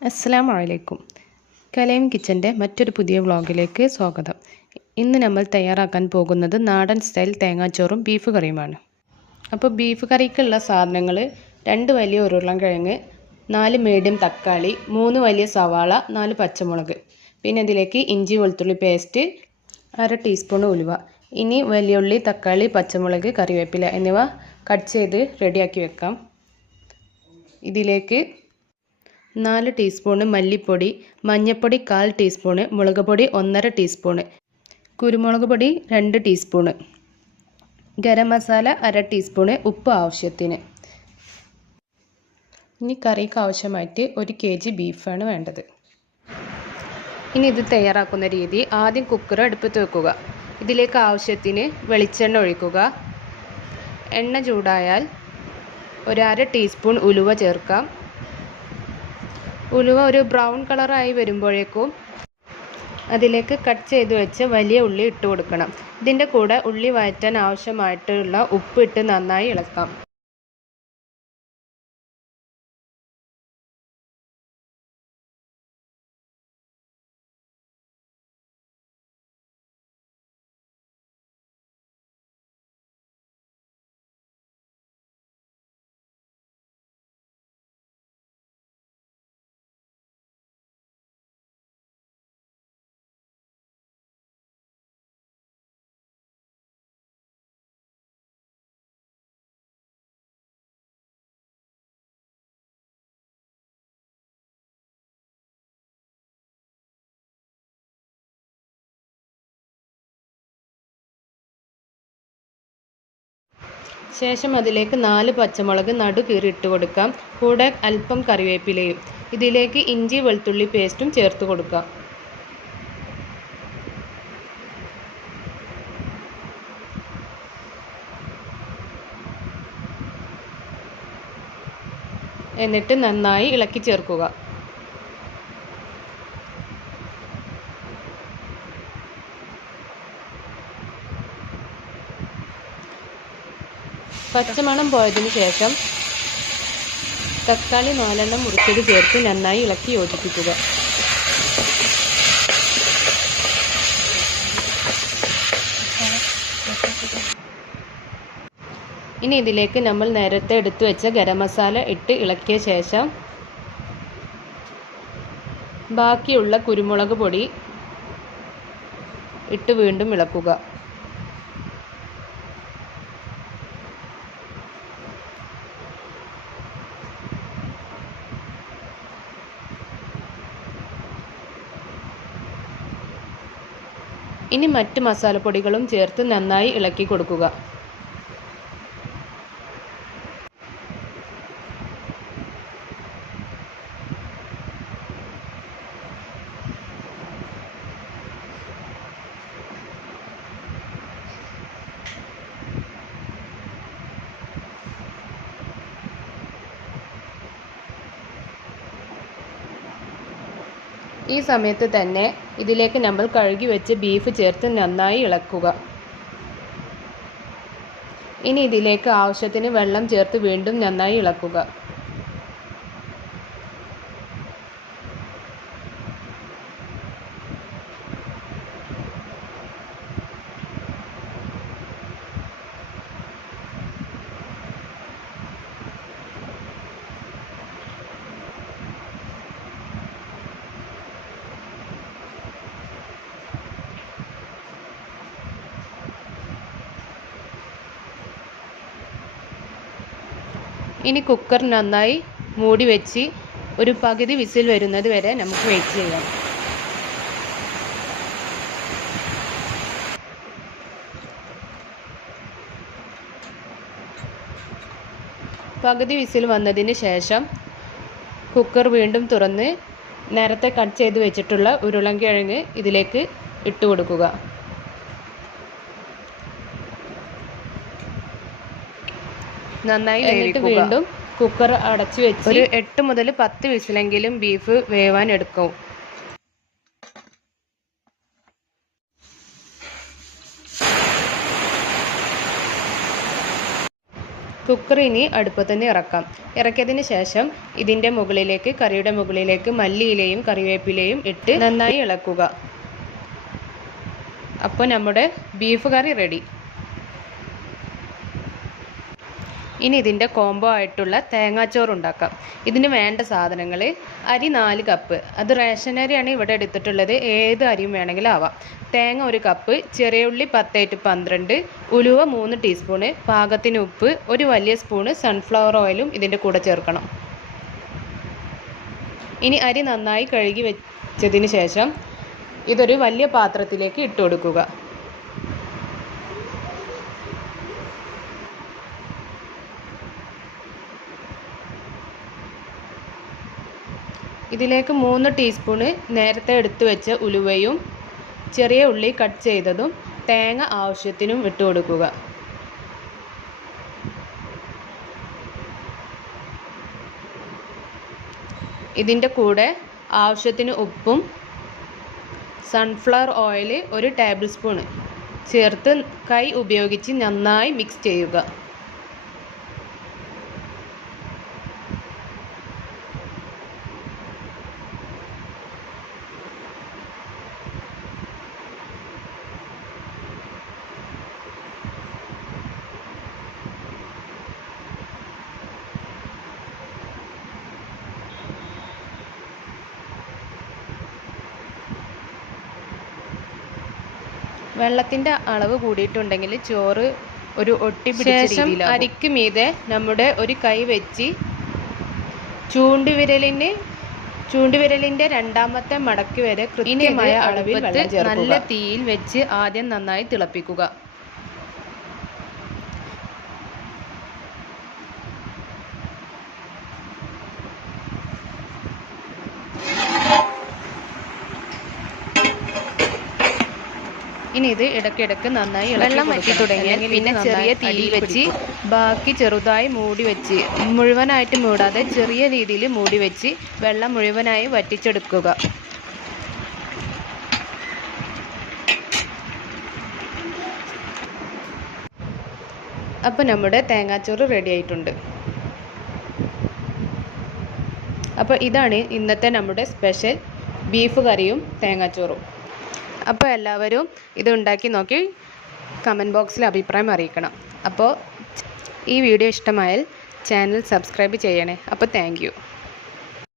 അസ്സലാമു അലൈക്കും. കലയം കിച്ചൻ്റെ മറ്റൊരു പുതിയ വ്ളോഗിലേക്ക് സ്വാഗതം. ഇന്ന് നമ്മൾ തയ്യാറാക്കാൻ പോകുന്നത് നാടൻ സ്റ്റൈൽ തേങ്ങാച്ചോറും ബീഫ് കറിയുമാണ്. അപ്പോൾ ബീഫ് കറിക്കുള്ള സാധനങ്ങൾ 2 വലിയ ഉരുളൻകിഴങ്ങ്, 4 മീഡിയം തക്കാളി, 3 വലിയ സവാള, 4 പച്ചമുളക്, പിന്നെ ഇതിലേക്ക് ഇഞ്ചി വെളുത്തുള്ളി പേസ്റ്റ്, 1/2 ടീസ്പൂൺ ഉലുവ. ഇനി വലിയുള്ളി, തക്കാളി, പച്ചമുളക്, കറിവേപ്പില എന്നിവ കട്ട് ചെയ്ത് റെഡിയാക്കി വെക്കാം. ഇതിലേക്ക് 4 ടീസ്പൂണ് മല്ലിപ്പൊടി, മഞ്ഞൾപ്പൊടി 1/4 ടീസ്പൂണ്, മുളക് പൊടി 1/2 ടീസ്പൂണ്, കുരുമുളക് പൊടി 2 ടീസ്പൂണ്, ഗരം മസാല 1/2 ടീസ്പൂണ്, ഉപ്പ് ആവശ്യത്തിന്. ഇനി കറിക്ക് ആവശ്യമായിട്ട് 1 kg ബീഫാണ് വേണ്ടത്. ഇനി ഇത് തയ്യാറാക്കുന്ന രീതി: ആദ്യം കുക്കർ അടുപ്പത്ത് വെക്കുക. ഇതിലേക്ക് ആവശ്യത്തിന് വെളിച്ചെണ്ണ ഒഴിക്കുക. എണ്ണ ചൂടായാൽ 1/2 ടീസ്പൂൺ ഉലുവ ചേർക്കാം. ഉലുവ ഒരു ബ്രൗൺ കളറായി വരുമ്പോഴേക്കും അതിലേക്ക് കട്ട് ചെയ്ത് വെച്ച് വലിയ ഉള്ളി ഇട്ട് കൊടുക്കണം. ഇതിൻ്റെ കൂടെ ഉള്ളി വഴറ്റാൻ ആവശ്യമായിട്ടുള്ള ഉപ്പ് ഇട്ട് നന്നായി ഇളക്കാം. ശേഷം അതിലേക്ക് 4 പച്ചമുളക് നടുകീറി ഇട്ട് കൊടുക്കാം. കൂടെ അല്പം കറിവേപ്പിലയും. ഇതിലേക്ക് ഇഞ്ചി വെളുത്തുള്ളി പേസ്റ്റും ചേർത്ത് കൊടുക്കാം. എന്നിട്ട് നന്നായി ഇളക്കി ചേർക്കുക. പച്ചമണം പോയതിനു ശേഷം തക്കാളി 4 എണ്ണം മുറിച്ചത് ചേർത്ത് നന്നായി ഇളക്കി യോജിപ്പിക്കുക. ഇനി ഇതിലേക്ക് നമ്മൾ നേരത്തെ എടുത്തു വെച്ച ഗരം മസാല ഇട്ട് ഇളക്കിയ ശേഷം ബാക്കിയുള്ള കുരുമുളക് പൊടി ഇട്ട് വീണ്ടും ഇളക്കുക. ഇനി മറ്റ് മസാലപ്പൊടികളും ചേർത്ത് നന്നായി ഇളക്കി കൊടുക്കുക. ഈ സമയത്ത് തന്നെ ഇതിലേക്ക് നമ്മൾ കഴുകി വെച്ച് ബീഫ് ചേർത്ത് നന്നായി ഇളക്കുക. ഇനി ഇതിലേക്ക് ആവശ്യത്തിന് വെള്ളം ചേർത്ത് വീണ്ടും നന്നായി ഇളക്കുക. ഇനി കുക്കർ നന്നായി മൂടി വെച്ച് ഒരു പകുതി വിസിൽ വരുന്നത് വരെ നമുക്ക് വെയിറ്റ് ചെയ്യാം. പകുതി വിസിൽ വന്നതിന് ശേഷം കുക്കർ വീണ്ടും തുറന്ന് നേരത്തെ കട്ട് ചെയ്ത് വെച്ചിട്ടുള്ള ഉരുളൻകിഴങ്ങ് ഇതിലേക്ക് ഇട്ട് കൊടുക്കുക. നന്നായി എന്നിട്ട് വീണ്ടും കുക്കർ അടച്ചു വെച്ച് ഒരു 8 മുതൽ 10 വിസിലെങ്കിലും ബീഫ് വേവാൻ എടുക്കും. കുക്കർ ഇനി അടുപ്പത്ത് തന്നെ ഇറക്കാം. ഇറക്കിയതിന് ശേഷം ഇതിൻ്റെ മുകളിലേക്ക് കറിയുടെ മുകളിലേക്ക് മല്ലിയിലയും കറിവേപ്പിലയും ഇട്ട് നന്നായി ഇളക്കുക. അപ്പോൾ നമ്മുടെ ബീഫ് കറി റെഡി. ഇനി ഇതിൻ്റെ കോംബോ ആയിട്ടുള്ള തേങ്ങാച്ചോറ് ഉണ്ടാക്കാം. ഇതിന് വേണ്ട സാധനങ്ങൾ: അരി 4 കപ്പ്, അത് റേഷൻ അരിയാണ് ഇവിടെ എടുത്തിട്ടുള്ളത്, ഏത് അരിയും വേണമെങ്കിലും ആവാം. തേങ്ങ 1 കപ്പ്, ചെറിയ ഉള്ളി 10 to 12, ഉലുവ 3 ടീസ്പൂണ്, പാകത്തിന് ഉപ്പ്, 1 വലിയ സ്പൂണ് സൺഫ്ലവർ ഓയിലും ഇതിൻ്റെ കൂടെ ചേർക്കണം. ഇനി അരി നന്നായി കഴുകി വെച്ചതിന് ശേഷം ഇതൊരു വലിയ പാത്രത്തിലേക്ക് ഇട്ട് കൊടുക്കുക. ഇതിലേക്ക് 3 ടീസ്പൂണ് നേരത്തെ എടുത്തു വെച്ച ഉലുവയും ചെറിയ ഉള്ളി കട്ട് ചെയ്തതും തേങ്ങ ആവശ്യത്തിനും ഇട്ട് കൊടുക്കുക. ഇതിൻ്റെ കൂടെ ആവശ്യത്തിന് ഉപ്പും സൺഫ്ലവർ ഓയിൽ 1 ടേബിൾ സ്പൂൺ ചേർത്ത് കൈ ഉപയോഗിച്ച് നന്നായി മിക്സ് ചെയ്യുക. വെള്ളത്തിൻ്റെ അളവ് കൂടിയിട്ടുണ്ടെങ്കിൽ ചോറ് ഒരു ഒട്ടിപ്പിടിച്ച രീതിയിലാവും. അരിക്ക് മീതെ നമ്മുടെ ഒരു കൈ വെച്ച് ചൂണ്ടുവിരലിൻ്റെ രണ്ടാമത്തെ മടക്ക് വരെ കൃത്യമായ അളവിൽ നല്ല തീയിൽ വെച്ച് ആദ്യം നന്നായി തിളപ്പിക്കുക. ഇനി ഇത് ഇടയ്ക്കിടയ്ക്ക് നന്നായി വെള്ളം വറ്റി തുടങ്ങിയാൽ പിന്നെ ചെറിയ തീയിൽ വെച്ച് ബാക്കി ചെറുതായി മൂടി വെച്ച്, മുഴുവനായിട്ട് മൂടാതെ ചെറിയ രീതിയിൽ മൂടി വെച്ച് വെള്ളം മുഴുവനായി വറ്റിച്ചെടുക്കുക. അപ്പോൾ നമ്മുടെ തേങ്ങാച്ചോറ് റെഡി ആയിട്ടുണ്ട്. അപ്പോൾ ഇതാണ് ഇന്നത്തെ നമ്മുടെ സ്പെഷ്യൽ ബീഫ് കറിയും തേങ്ങാച്ചോറും. അപ്പോൾ എല്ലാവരും ഇത് ഉണ്ടാക്കി നോക്കി കമൻറ്റ് ബോക്സിൽ അഭിപ്രായം അറിയിക്കണം. അപ്പോൾ ഈ വീഡിയോ ഇഷ്ടമായാൽ ചാനൽ സബ്സ്ക്രൈബ് ചെയ്യണേ. അപ്പോൾ താങ്ക് യു.